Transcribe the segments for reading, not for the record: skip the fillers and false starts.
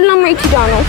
ጨለማ ይትዳ ነው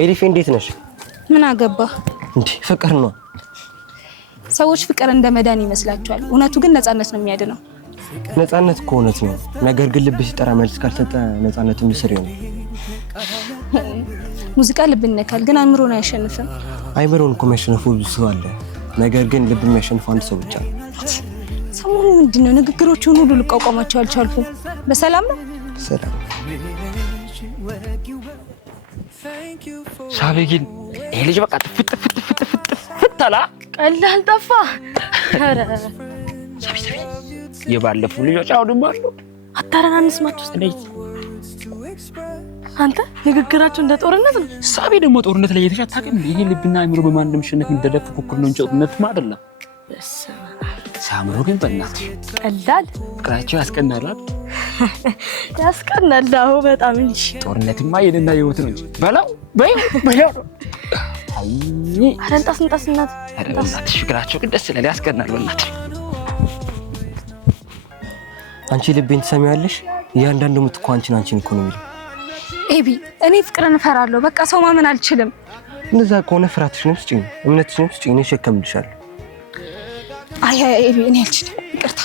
ኤሊፍ እንዴት ነሽ? ምን አገባ እንዴ? ፍቅር ነው። ሰዎች ፍቅር እንደ መዳን ይመስላቸዋል። እውነቱ ግን ነፃነት ነው የሚያድነው። ነፃነት እኮ እውነት ነው። ነገር ግን ልብ ሲጠራ መልስ ካልሰጠ ነፃነቱ ምስር ነው። ሙዚቃ ልብ ይነካል፣ ግን አእምሮን አያሸንፍም። አእምሮን እኮ የሚያሸንፈው ብዙ ሰው አለ። ነገር ግን ልብ የሚያሸንፈው አንድ ሰው ብቻ ነው። ሰሞኑ ምንድነው? ንግግሮቹን ሁሉ ልቋቋማቸው አልቻልኩም። በሰላም ነው? ሰላም ሳቤጊን ይሄ ልጅ በቃ ፍት አላ ቀላል ጠፋ። ኧረ ሳቢ የባለፈው ልጆች አሁንም አሉ። አታረናንስ ማት ውስጥ ነኝ። አንተ ንግግራቸው እንደ ጦርነት ነው። ሳቢ ደግሞ ጦርነት ላይ የተሻታቀም ይሄ ልብና አእምሮ በማን እንደምሸነፍ እንደደፍ ፉክክር ነው እንጂ ጦርነትማ አይደለም። ሳምሮ ግን በእናትሽ ቀላል ፍቅራቸው ያስቀናል። ያስቀናል አዎ በጣም እንጂ። ጦርነትማ የኔና የህይወት ነው እንጂ በላው አይ አረንጣስ እናት በእናትሽ ፍቅራቸው ግን ደስ ይላል፣ ያስቀናል። በእናትሽ አንቺ ልቤን ትሰሚያለሽ? እያንዳንዱ ምትኮ አንቺን እኮ ነው የሚለው። ኤቢ እኔ ፍቅርን እፈራለሁ። በቃ ሰው ማመን አልችልም። እንደዛ ከሆነ ፍራትሽንም ስጪኝ፣ እምነትሽንም ስጪኝ፣ እኔ እሸከምልሻለሁ። አይ ኤቢ እኔ አልችልም። ይቅርታ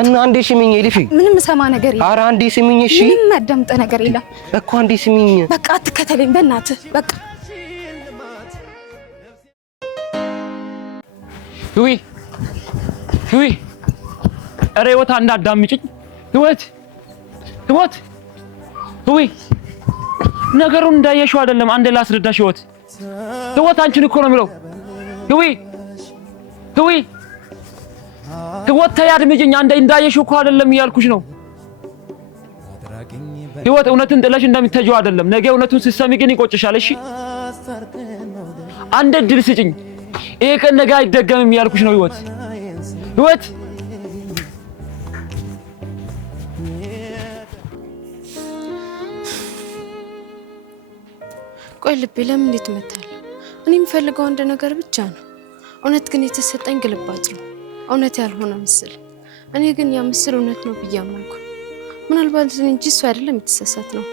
እና አንዴ ስሚኝ ኤሊፍ። ምንም ሰማ ነገር የለም። ኧረ አንዴ ስሚኝ እሺ። ምንም ማዳምጥ ነገር የለም እኮ አንዴ ስሚኝ። በቃ አትከተለኝ በእናትህ በቃ። ህዊ ኧረ ህይወት እንዳዳምጪኝ ህይወት ህዊ ነገሩን እንዳየሽው አይደለም። አንዴ ላስረዳሽ ህይወት አንቺን እኮ ነው የሚለው። ህይወት ተያድምጪኝ አንዴ እንዳየሽው እኮ አይደለም እያልኩሽ ነው። ህይወት እውነትን ጥለሽ እንደምትተጂው አይደለም። ነገ እውነቱን ስትሰሚ ግን ይቆጭሻል። እሺ አንዴ ድል ስጪኝ። ይሄ ቀን ነገ አይደገምም እያልኩሽ ነው ህይወት ቆይ ልቤ ለምን እንዴት መታለ? እኔ የምፈልገው አንድ ነገር ብቻ ነው። እውነት ግን የተሰጠኝ ግልባጭ ነው፣ እውነት ያልሆነ ምስል። እኔ ግን ያ ምስል እውነት ነው ብዬ አመንኩ። ምናልባት እንጂ እሱ አይደለም የተሳሳት ነው።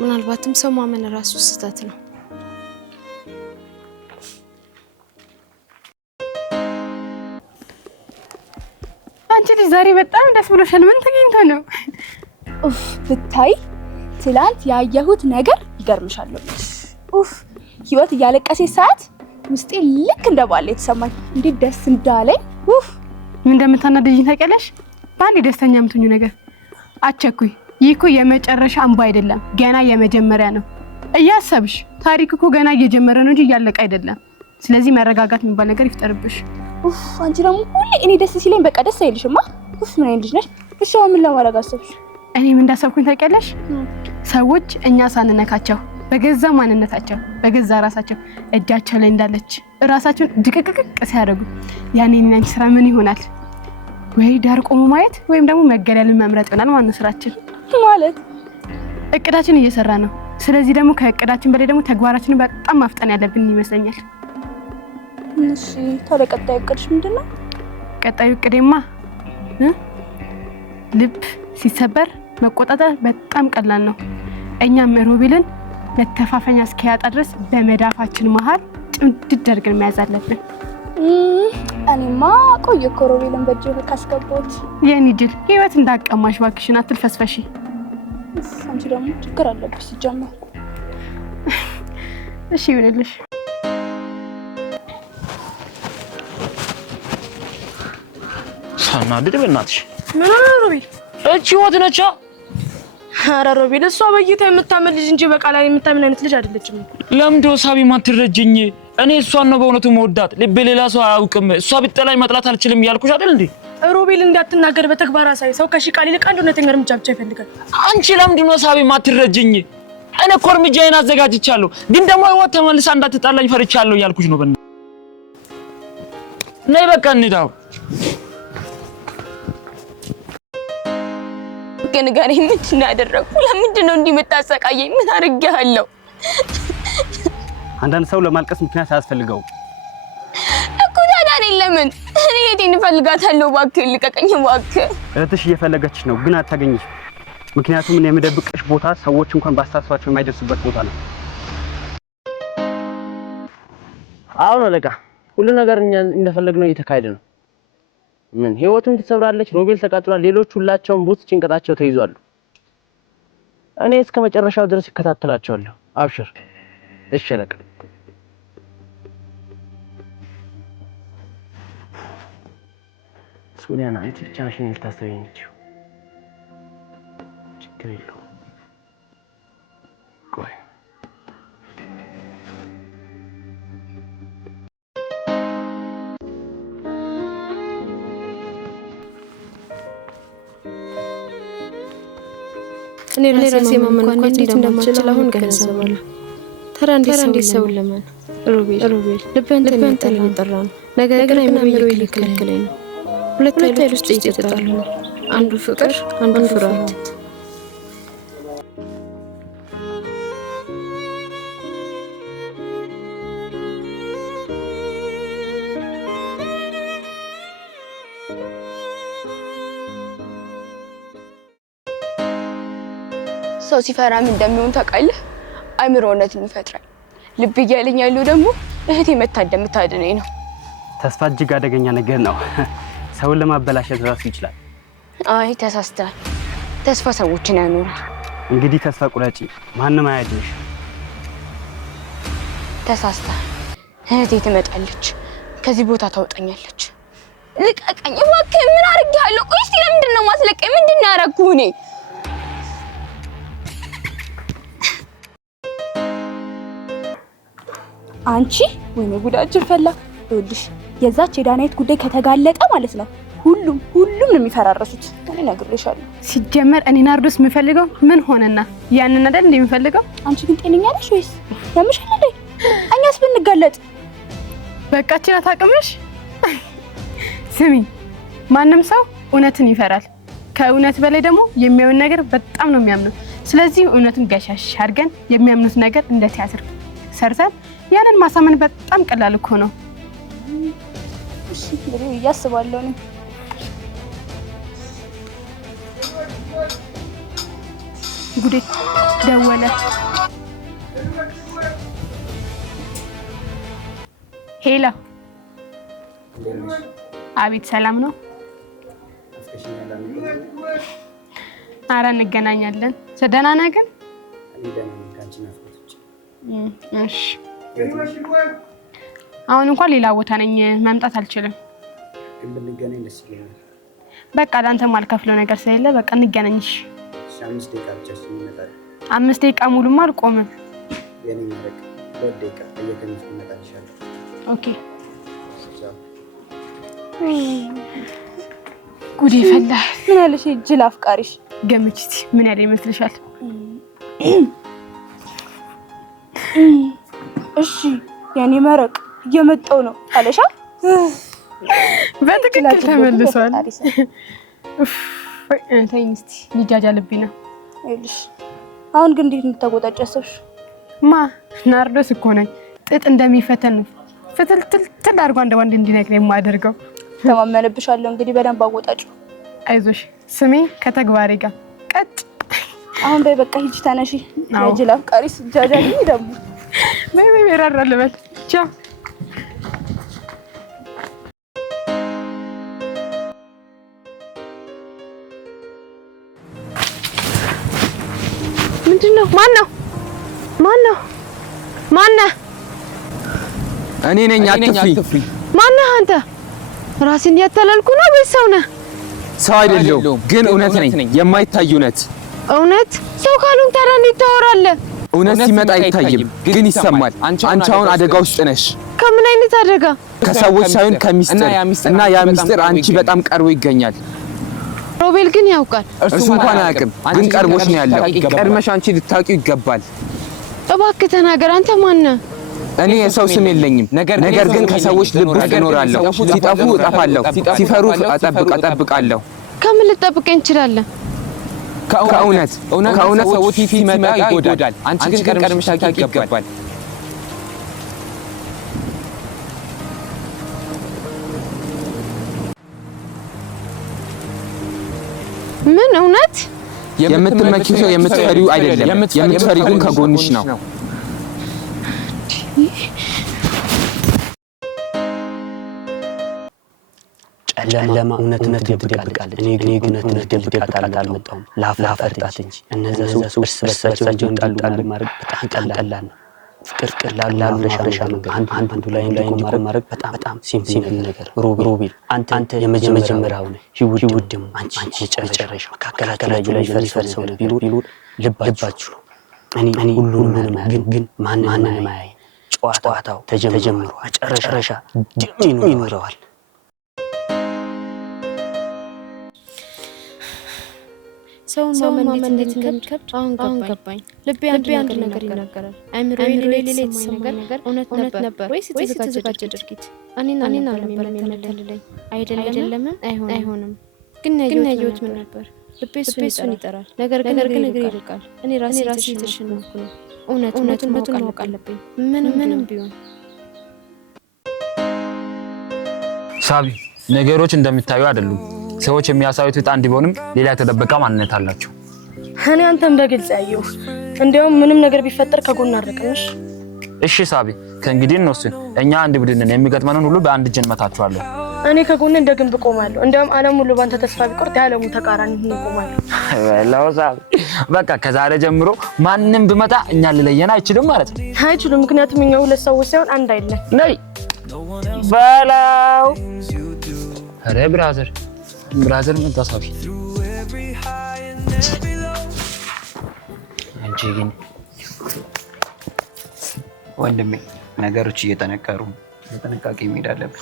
ምናልባትም ሰው ማመን ራሱ ስህተት ነው። አንቺ ልጅ ዛሬ በጣም ደስ ብሎሻል። ምን ተገኝቶ ነው? ኡፍ ብታይ ትላንት ያየሁት ነገር ይገርምሻል። ኡፍ ህይወት እያለቀሰች ሰዓት ውስጤ ልክ እንደባለ የተሰማኝ እንዴት ደስ እንዳለኝ። ኡፍ ምን እንደምታናደጂኝ ታውቂያለሽ? ባንዴ ደስተኛ የምትሆኚ ነገር አትቸኩይ። ይህ እኮ የመጨረሻ እንባ አይደለም፣ ገና የመጀመሪያ ነው። እያሰብሽ ታሪክ እኮ ገና እየጀመረ ነው እንጂ እያለቀ አይደለም። ስለዚህ መረጋጋት የሚባል ነገር ይፍጠርብሽ። ኡፍ አንቺ ደግሞ ሁሌ እኔ ደስ ሲለኝ በቃ ደስ አይልሽማ? ኡፍ ምን አይነት ልጅ ነሽ? እሺ አሁን ምን ለማድረግ አሰብሽ? እኔ ምን እንዳሰብኩኝ ታውቂያለሽ? ሰዎች እኛ ሳንነካቸው በገዛ ማንነታቸው በገዛ ራሳቸው እጃቸው ላይ እንዳለች ራሳቸውን ድቅቅቅ ሲያደርጉ ያኔ እኛን ስራ ምን ይሆናል? ወይ ዳር ቆሞ ማየት ወይም ደግሞ መገለልን መምረጥ ይሆናል ማለት ነው ስራችን። ማለት እቅዳችን እየሰራ ነው። ስለዚህ ደግሞ ከእቅዳችን በላይ ደግሞ ተግባራችንን በጣም ማፍጠን ያለብን ይመስለኛል። እሺ ታዲያ ቀጣዩ እቅድሽ ምንድነው? ቀጣዩ እቅዴማ ልብ ሲሰበር መቆጣጠር በጣም ቀላል ነው። እኛም ሮቤልን መተፋፈኛ እስኪያጣ ድረስ በመዳፋችን መሃል ጭምድድ አድርገን መያዝ አለብን። እኔማ ቆየ እኮ ሮቤልን በእጄ ካስገባሁት። የኔ ጅል ህይወት እንዳቀማሽ እባክሽን አትልፈስፈሺ። አንቺ ደግሞ ችግር አለብሽ ሲጀመር። እሺ ይሁንልሽ። ሳናድድ በእናትሽ ምን ሆነ ሮቤል? እቺ ወት ነቻ። ኧረ ሮቤል እሷ በእይታ የምታመን ልጅ እንጂ በቃል ላይ የምታመን አይነት ልጅ አይደለችም። ለምንድነው ሳቢ ማትረጅኝ? እኔ እሷን ነው በእውነቱ መወዳት። ልቤ ሌላ ሰው አያውቅም። እሷ ብትጠላኝ መጥላት አልችልም እያልኩሽ አይደል እንዴ? ሮቤል እንዳትናገር በተግባር አሳይ። ሰው ከሺ ቃል ይልቅ አንድ እውነተኛ እርምጃ ብቻ ይፈልጋል። አንቺ ለምንድነው ሳቢ ማትረጅኝ? እኔ እኮ እርምጃዬን አዘጋጅቻለሁ፣ ግን ደግሞ ህይወት ተመልሳ እንዳትጣላኝ ፈርቻለሁ እያልኩሽ ነው። ነይ በቃ እንሂድ። ግን ጋር ምንድን ነው ያደረኩ? ለምንድን ነው እንዲህ የምታሰቃየኝ? ምን አድርጌሃለሁ? አንዳንድ ሰው ለማልቀስ ምክንያት አያስፈልገው እኮ። ታዲያ እኔ ለምን እህቴን እፈልጋታለሁ? እባክህ ልቀቀኝ እባክህ። እህትሽ እየፈለገችሽ ነው፣ ግን አታገኝሽ። ምክንያቱም እኔ የምደብቅሽ ቦታ ሰዎች እንኳን ባስተሳሰባቸው የማይደርሱበት ቦታ ነው። አሁን አለቃ ሁሉ ነገር እኛ እንደፈለግነው እየተካሄደ ነው። ምን ህይወቱን ትሰብራለች፣ ሮቤል ተቃጥሏል፣ ሌሎች ሁላቸውም ቡት ጭንቀታቸው ተይዟል። እኔ እስከ መጨረሻው ድረስ እከታተላቸዋለሁ። አብሽር። እሺ አለቃ። ሱሊያና አንቺ ብቻ ነሽ ልታስበኝ እንጂ ችግር የለውም። ቆይ እኔ ራሴ ማመን እንዴት እንደማልችል አሁን ገንዘባለሁ። ታዲያ እንዴት ሰው ለማን ሮቤል ልብህን እየጠራ ነው። ነገር ግን አይምሮ ይከለክለኝ ነው። ሁለት ኃይሎች ውስጥ እየተጣሉ ነው። አንዱ ፍቅር፣ አንዱ ፍርሃት። ሰው ሲፈራ ምን እንደሚሆን ታውቃለህ? አእምሮነትን ይፈጥራል። ልብ እያለኝ ያለው ደግሞ እህቴ መታ እንደምታድነኝ ነው። ተስፋ እጅግ አደገኛ ነገር ነው። ሰውን ለማበላሸት ራሱ ይችላል። አይ ተሳስተሃል። ተስፋ ሰዎችን ያኖራል። እንግዲህ ተስፋ ቁረጪ፣ ማንም አያድንሽ። ተሳስተሃል። እህቴ ትመጣለች፣ ከዚህ ቦታ ታወጣኛለች። ልቀቀኝ እባክህ። ምን አድርጌሃለሁ? ቆይ እስኪ ለምንድን ነው ማስለቀኝ? ምንድን ነው ያደረኩህ እኔ? አንቺ ወይኔ ጉዳችን ፈላ። ይኸውልሽ የዛች የዳናይት ጉዳይ ከተጋለጠ ማለት ነው ሁሉም ነው የሚፈራረሱት። እኔ ነግሬሻለሁ። ሲጀመር እኔ ናርዶስ የምፈልገው ምን ሆነና ያንን አይደል እንዴ የምፈልገው? አንቺ ግን ጤነኛ ነሽ ወይስ ያምሻል እንዴ? እኛስ ብንጋለጥ በቃችን አታውቅምሽ። ስሚ፣ ማንም ሰው እውነትን ይፈራል። ከእውነት በላይ ደግሞ የሚያዩን ነገር በጣም ነው የሚያምነው። ስለዚህ እውነትን ገሻሽ አድርገን የሚያምኑት ነገር እንደ ቲያትር ሰርተን ያንን ማሳመን በጣም ቀላል እኮ ነው። እሺ እንግዲህ እያስባለሁ ነው። ጉዴ ደወለ። ሄሎ። አቤት፣ ሰላም ነው? ኧረ እንገናኛለን። ደህና ነህ ግን? እሺ አሁን እንኳን ሌላ ቦታ ነኝ፣ መምጣት አልችልም። በቃ ላንተ ማልከፍለው ነገር ስለሌለ በቃ እንገናኝሽ። 5 ደቂቃ ብቻ ሲመጣል። 5 ደቂቃ ሙሉማ አልቆምም። የኔ ማረቅ 2 ደቂቃ በየከሚስ ይመጣልሻል። ኦኬ። ጉዴ ፈላ። ምን ያለሽ ጅል አፍቃሪሽ? ገምቺ እስኪ ምን ያለ ይመስልሻል? እሺ የኔ መረቅ እየመጣው ነው አለሻ? በትክክል ተመልሷል። ተይኝ እስኪ ሊጃጃልብኝ ነው። ይኸውልሽ አሁን ግን እንዴት እንድታወጣጭ አሰብሽ? ናርዶስ እኮ ነኝ። ጥጥ እንደሚፈተን ነው ፍትልትል አድርጎ አንድ ወንድ እንዲነግረኝ የማደርገው። ተማመንብሻለሁ። እንግዲህ በደንብ አወጣጭ። አይዞሽ ስሜ ከተግባሬ ጋር ቀጥ። አሁን በይ በቃ ሂጂ ተነሺ። የጅል አፍቃሪስ ጃጃሊ ደግሞ በይ ራራ ልበል። ቻው። ምንድነው? ማነህ? እኔ ነኝ። አትፍሪ። ማነህ አንተ? ራስን ያተላልኩ ነው ወይስ ሰው ነህ? ሰው አይደለሁም፣ ግን እውነት ነኝ። የማይታይ እውነት። እውነት? ሰው ካሉን ታዲያ እንዴት ታወራለህ? እውነት ሲመጣ አይታይም፣ ግን ይሰማል። አንቺ አሁን አደጋ ውስጥ ነሽ። ከምን አይነት አደጋ? ከሰዎች ሳይሆን ከሚስጥር፣ እና ያ ሚስጥር አንቺ በጣም ቀርቦ ይገኛል። ሮቤል ግን ያውቃል። እርሱ እንኳን አያውቅም፣ ግን ቀርቦሽ ነው ያለው። ቀድመሽ አንቺ ልታውቂው ይገባል። እባክህ ተናገር። አንተ ማን ነህ? እኔ የሰው ስም የለኝም፣ ነገር ግን ከሰዎች ልብ ውስጥ እኖራለሁ። ሲጠፉ እጠፋለሁ፣ ሲፈሩ እጠብቃለሁ። ከምን ልጠብቀኝ እንችላለን? ከእውነት ሰዎች ፊት ሲመጣ ይጎዳል። አንቺ ግን ቀድመሽ ታውቂው ይገባል። ምን እውነት? የምትመኪው ሰው የምትፈሪው አይደለም፣ የምትፈሪው ግን ከጎንሽ ነው። ጨለማ እውነትን ትደብቃለች። እኔ ግን እውነትን ደብቃት አልመጣሁም፣ ላፈርጣት እንጂ። እነዚያ ሰዎች እርስ በርሳቸው እንዲጣሉ ማድረግ በጣም ቀላል ነው። ፍቅር ቀላል ላልረሻ መንገድ አንዱ ላይ ማድረግ በጣም ሲምፕል ነገር። ሮቤል አንተ የመጀመሪያው ነህ። ህይወት ደግሞ አንቺ መጨረሻ። መካከላችሁ ላይ የሚፈርሰው ቢኖር ልባችሁ። እኔ ሁሉንም ግን ማንንም አያይ። ጨዋታው ተጀምሯል፣ መጨረሻ ድል ይኖረዋል። ሰውን ማመን እንዴት እንደሚከብድ አሁን ገባኝ። ልቤ አንድ ነገር ይናገራል። አእምሮዬ ሌላ የተሰማኝ ነገር እውነት ነበር ወይስ የተዘጋጀ ድርጊት? እኔን ነበር የሚያታልለኝ። አይደለም፣ አይሆንም። ግን ያየሁት ምን ነበር? ልቤ እሱን ይጠራል፣ ነገር ግን እግሬ ይርቃል። እኔ ራሴ የተሸነፍኩ ነው። እውነቱን ማወቅ አለብኝ፣ ምንም ቢሆን። ሳቢ፣ ነገሮች እንደሚታዩ አይደሉም። ሰዎች የሚያሳዩት ዕጣ እንዲሆንም ሌላ የተደበቀ ማንነት አላቸው። እኔ አንተን በግልጽ ያየሁ። እንዲያውም ምንም ነገር ቢፈጠር ከጎን አድርገንሽ። እሺ ሳቢ፣ ከእንግዲህ እንወስን። እኛ አንድ ቡድን ነን። የሚገጥመንን ሁሉ በአንድ እጅ እንመታቸዋለን። እኔ ከጎን እንደ ግንብ ቆማለሁ። እንዲያውም ዓለም ሁሉ ባንተ ተስፋ ቢቆርጥ የዓለሙ ተቃራኒ ሆኖ ቆማለሁ። ወላሂ ሳቢ፣ በቃ ከዛሬ ጀምሮ ማንም ቢመጣ እኛ ሊለየን አይችልም ማለት ነው። አይችሉም፣ ምክንያቱም እኛ ሁለት ሰዎች ሳይሆን አንድ አይደለም። ነይ በላው። ኧረ ብራዘር ምን ታሳቢ? አንቺ ግን ወንድሜ ነገሮች እየጠነከሩ በጥንቃቄ መሄድ አለብን።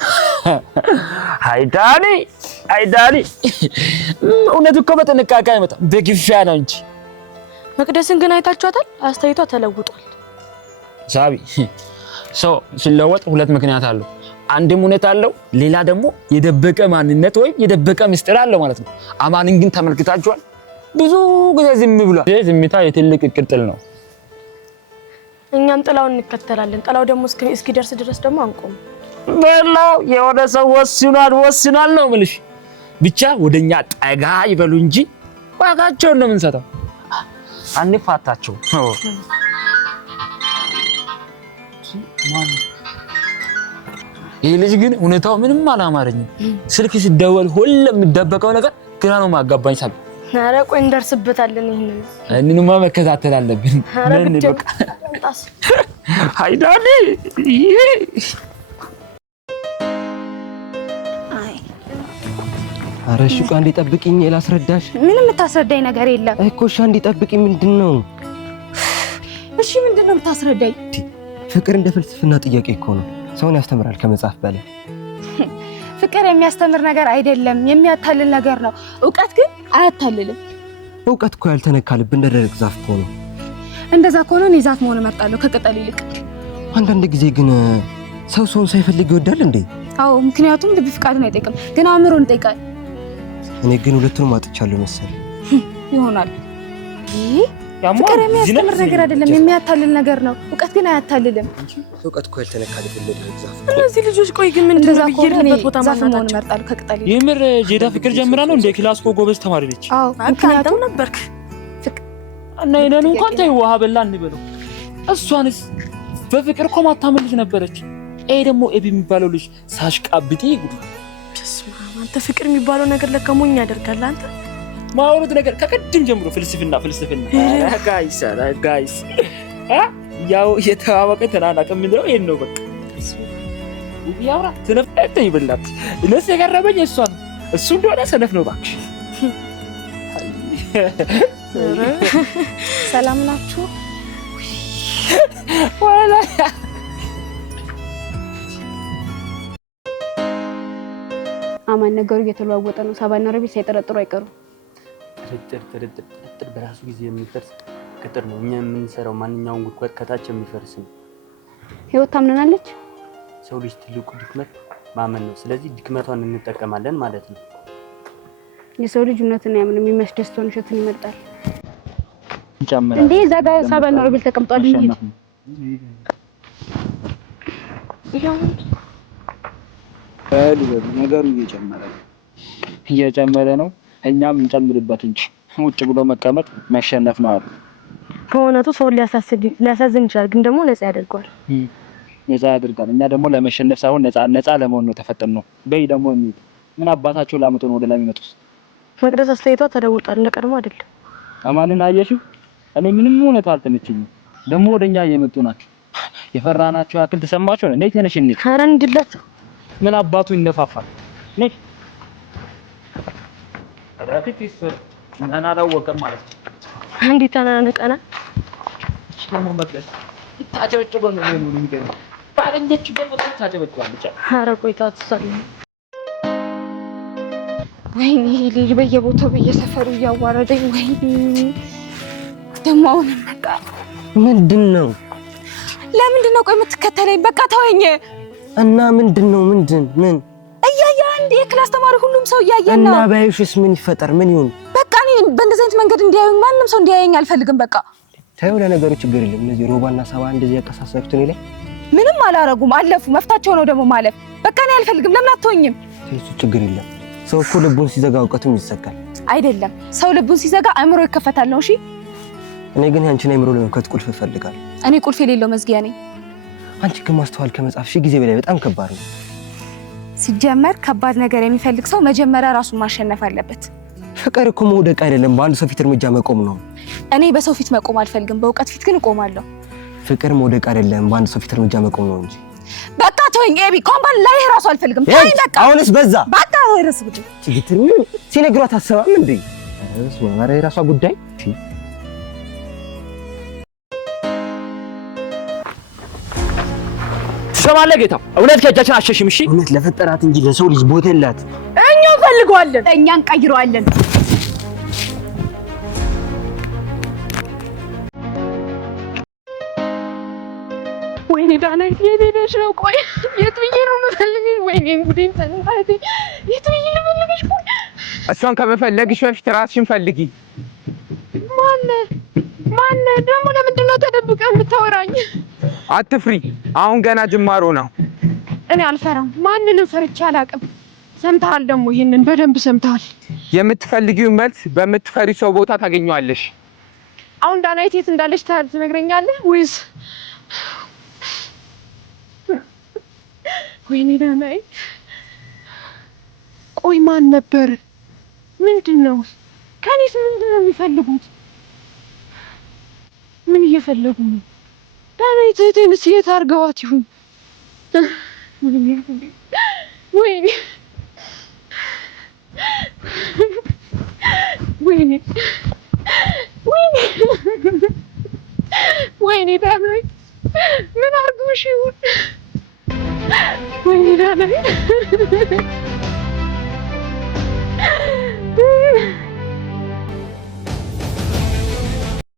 አይዳኒ እውነት እኮ በጥንቃቄ አይመጣም፣ በግፊያ ነው እንጂ። መቅደስን ግን አይታችኋታል? አስተያየቷ ተለውጧል። ሳቢ፣ ሰው ሲለወጥ ሁለት ምክንያት አለው። አንድም እውነት አለው፣ ሌላ ደግሞ የደበቀ ማንነት ወይም የደበቀ ምስጢር አለው ማለት ነው። አማንን ግን ተመልክታችኋል? ብዙ ጊዜ ዝም ብሏል። ዝምታ የትልቅ ቅጥል ነው። እኛም ጥላውን እንከተላለን። ጥላው ደግሞ እስኪደርስ ድረስ ደግሞ አንቆም። በላው የሆነ ሰው ወስኗል ነው የምልሽ። ብቻ ወደኛ ጠጋ ይበሉ እንጂ ዋጋቸውን ነው የምንሰጠው። አንፋታቸው። ይህ ልጅ ግን እውነታው ምንም አላማረኝም። ስልክ ሲደወል ሁሉም የሚደበቀው ነገር ግራ ነው ማጋባኝ። ሳቢ፣ ኧረ ቆይ እንደርስበታለን። ይሄንንማ መከታተል አለብን። ምን በቃ ሃይዳኒ ኧረ እሺ፣ ቆይ አንዴ ጠብቂኝ ላስረዳሽ። ምንም የምታስረዳኝ ነገር የለም እኮ። እሺ አንዴ ጠብቂኝ። ምንድነው? እሺ ምንድነው የምታስረዳኝ? ፍቅር እንደ ፍልስፍና ጥያቄ እኮ ነው። ሰውን ያስተምራል ከመጽሐፍ በላይ። ፍቅር የሚያስተምር ነገር አይደለም፣ የሚያታልል ነገር ነው። እውቀት ግን አያታልልም። እውቀት እኮ ያልተነካ ልብ እንደ ደረቅ ዛፍ እኮ ነው። እንደዛ ከሆነ እኔ ዛፍ መሆን እመርጣለሁ ከቅጠል ይልቅ። አንዳንድ ጊዜ ግን ሰውን ሳይፈልግ ይወዳል እንዴ? አዎ፣ ምክንያቱም ልብ ፍቃድን አይጠይቅም፣ ግን አእምሮን ይጠይቃል። እኔ ግን ሁለቱንም አጥቻለሁ መሰል ይሆናል። ፍቅር የሚያስተምር ነገር አይደለም፣ የሚያታልል ነገር ነው። እውቀት ግን አያታልልም። እውቀት እኮ ያልተነካ ልትወለድ ዛፍ። እነዚህ ልጆች ቆይ ግን ምንድን ነው ብዬሽ ቦታ ዛፍ መሆን እመርጣለሁ ከቅጠል ይልቅ። የምር ጄዳ ፍቅር ጀምራ ነው እንደ ክላስ እኮ ጎበዝ ተማሪ ነች። አዎ፣ ምክንያቱም ነበርክ እና የነኑ እንኳን ተይው ውሃ በላ እንበለው። እሷንስ በፍቅር እኮ ማታመን ልጅ ነበረች። ይሄ ደግሞ ኤቢ የሚባለው ልጅ ሳሽቃብጤ ጉዱ። አንተ ፍቅር የሚባለው ነገር ለካ ሞኝ ያደርጋል። አንተ ማውራት ነገር ከቀድም ጀምሮ ፍልስፍና ጋይስ ያው የተዋወቀ ተናናቀ ምንድነው? ይሄን ነው በቃ ያውራ ተነፈተ ይበላት። እነሱ የቀረበኝ እሷ ነው። እሱ እንደሆነ ሰነፍ ነው እባክሽ። ሰላም ናችሁ? ወላ አማን ነገሩ እየተለዋወጠ ነው። ሳባና ረቢት ሳይጠረጥሩ አይቀሩም። ጥርጥር በራሱ ጊዜ የሚፈርስ ቅጥር ነው። እኛ የምንሰራው ማንኛውም ጉድጓድ ከታች የሚፈርስ ነው። ህይወት ታምነናለች። ሰው ልጅ ትልቁ ድክመት ማመን ነው። ስለዚህ ድክመቷን እንጠቀማለን ማለት ነው። የሰው ልጅ እውነትን አያምንም፣ የሚያስደስተውን ውሸትን ይመርጣል። ጀመረ እንዴ እዛ ጋር ሳባና ረቢት ተቀምጧል። ነገሩ እየጨመረ ነው። እኛም እንጨምርበት እንጂ ውጭ ብሎ መቀመጥ መሸነፍ ነው አሉ። በእውነቱ ሰውን ሊያሳዝን ይችላል፣ ግን ደግሞ ነፃ ያደርገዋል። ነፃ ያደርጋል። እኛ ደግሞ ለመሸነፍ ሳይሆን ነፃ ለመሆን ነው ተፈጠርነው። በይ ደግሞ ምን አባታቸው ላመጡ ነው ወደ ላይ የሚመጡት? መቅደስ አስተያየቷ ተደውጧል፣ እንደቀድሞ አይደለም። አማንን አየሽው? እኔ ምንም እውነት አልተመቸኝም። ደግሞ ወደኛ እየመጡ ናቸው። የፈራናቸው ያክል ተሰማቸው ነው። ነይ ተነሽ እንሂድ። ኧረ እንሂድላቸው። ምን አባቱ ይነፋፋል? ነይ አዳፊቲስ እና አላወቀም ማለት ነው። እንዴት ተናነቀና ደግሞ መቅደስ ታጨበጭበ ነው የሚገርም ባለንደች በቦታ ታጨበጭባል ብቻ። ኧረ ቆይታ ተሳለ። ወይኔ ልጅ በየቦታው በየሰፈሩ እያዋረደኝ። ወይኔ ደግሞ አሁን መጣ። ምንድነው? ለምንድን ነው ቆይ የምትከተለኝ? በቃ ተወኝ። እና ምንድነው? ምን እያየ አንድ የክላስ ተማሪ ሁሉም ሰው እያየን ነው። እና ባይሽስ ምን ይፈጠር? ምን ይሁን? በቃ እኔ በእንደዚህ አይነት መንገድ እንዲያዩኝ ማንም ሰው እንዲያየኝ አልፈልግም። በቃ ታዩ። ለነገሩ ችግር የለም። እነዚህ ሮባና ሳባ እንደዚህ ያቀሳሰሩት እኔ ላይ ምንም አላረጉም። አለፉ። መፍታቸው ነው ደግሞ ማለፍ። በቃ እኔ አልፈልግም። ለምን አትሆኝም? እሱ ችግር የለም። ሰው እኮ ልቡን ሲዘጋ እውቀቱም ይዘጋል። አይደለም ሰው ልቡን ሲዘጋ አእምሮ ይከፈታል ነው። እሺ እኔ ግን ያንቺን አእምሮ ለመክፈት ቁልፍ እፈልጋለሁ። እኔ ቁልፍ የሌለው መዝጊያ ነኝ። አንቺ ግን ማስተዋል ከመጻፍ ሺህ ጊዜ በላይ በጣም ከባድ ነው። ሲጀመር ከባድ ነገር የሚፈልግ ሰው መጀመሪያ ራሱን ማሸነፍ አለበት። ፍቅር እኮ መውደቅ አይደለም፣ በአንድ ሰው ፊት እርምጃ መቆም ነው። እኔ በሰው ፊት መቆም አልፈልግም፣ በእውቀት ፊት ግን እቆማለሁ። ፍቅር መውደቅ አይደለም፣ በአንድ ሰው ፊት እርምጃ መቆም ነው እንጂ። በቃ ተወኝ ኤቢ፣ ኮምባል ላይ ራሱ አልፈልግም። ተወኝ በቃ። አሁንስ በዛ። በቃ ወይ ረስ ጉድ ችግር ምን ሲነግሯት አሰባም እንዴ? እሱ ማረ የራሷ ጉዳይ። ትሰማለህ ጌታው? እውነት ከእጃችን አሸሽም። እሺ እውነት ለፈጠራት እንጂ ለሰው ልጅ ቦታ የላት። እኛ እንፈልገዋለን፣ እኛ እንቀይረዋለን። ወይኔ ዳና የት ሄደሽ ነው? ቆይ የት ብዬ ነው የምፈልግሽ? ወይኔ ጉዴን ተንፋቴ። የት ብዬ ልፈልግሽ? ቆይ እሷን ከመፈለግሽ በፊት ራስሽን ፈልጊ። ማነ ደግሞ ለምንድን ነው ተደብቀህ የምታወራኝ? አትፍሪ፣ አሁን ገና ጅማሮ ነው። እኔ አልፈራም፣ ማንንም ፈርቼ አላውቅም። ሰምተሃል? ደግሞ ይሄንን በደንብ ሰምተሃል። የምትፈልጊውን መልስ በምትፈሪ ሰው ቦታ ታገኘዋለሽ። አሁን ዳናይት የት እንዳለች ትነግረኛለህ ወይስ? ወይኔ ዳናይት፣ ቆይ ማን ነበር? ምንድን ነው ከኔስ? ምንድን ነው የሚፈልጉት? ምን እየፈለጉ ነው? ዳናይት እህቴንስ የት አድርገዋት ይሁን? ወይኔ ወይኔ ወይኔ ዳናይት ምን አድርገውሽ ይሁን? ወይኔ ዳናይት